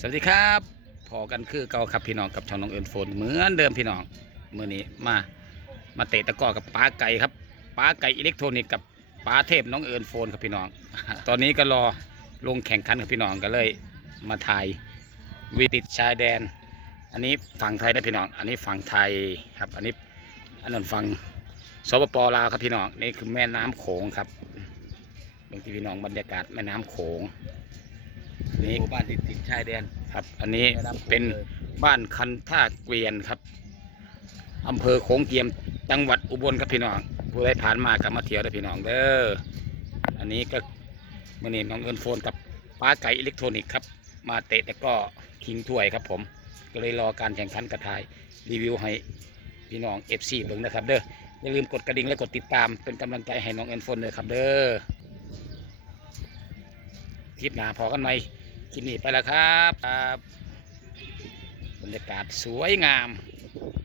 สวัสดีครับพอกันคือเก่าครับพี่น้องกับช่องน้องเอิญโฟนเหมือนเดิมพี่น้องเมื่อนี้มามาเตะตะก้อกับป้าไก่ครับป้าไก่อิเล็กทรอนิกส์กับป้าเทพน้องเอิญโฟนครับพี่น้อง ตอนนี้ก็รอลงแข่งขันกับพี่น้องก็เลย มาถ่ายวีติดชายแดน อันนี้ฝั่งไทยนะพี่น้อง อันนี้ฝั่งไทยครับ อันนี้อันนั้นฝั่งสปปลาวครับพี่น้องนี่คือแม่น้ำโขงครับบางทีพี่น้องบรรยากาศแม่น้ำโขง นี่หมู่บ้านติดติดชายแดน ครับ อันนี้แม่ำโขงเป็นลยบ้านคันท่าเกวียนครับอำเภอโขงเจียมจังหวัดอุบลครับพี่น้อง ผู้ใดผ่านมากับมาเที่ยวได้อพี่น้องเด้ออันนี้ก็มื่อนี้น้องเอินโฟนกับป้าไก่อิเล็กทรอนิกส์ครับ มาเตะแต่ก็คิงถ้วยครับผม ก็เลยรอการแข่งขันกระทายรีวิวให้พี่น้อง FC เบิ่งนะครับเด้ออย่าลืมกดกระดิ่งและกดติดตามเป็นกำลังใจให้น้องเอินโฟนเลยครับเด้อคลิปหน้าพอกันไหม คลิปนี้ไปแล้วครับครับบรรยากาศสวยงาม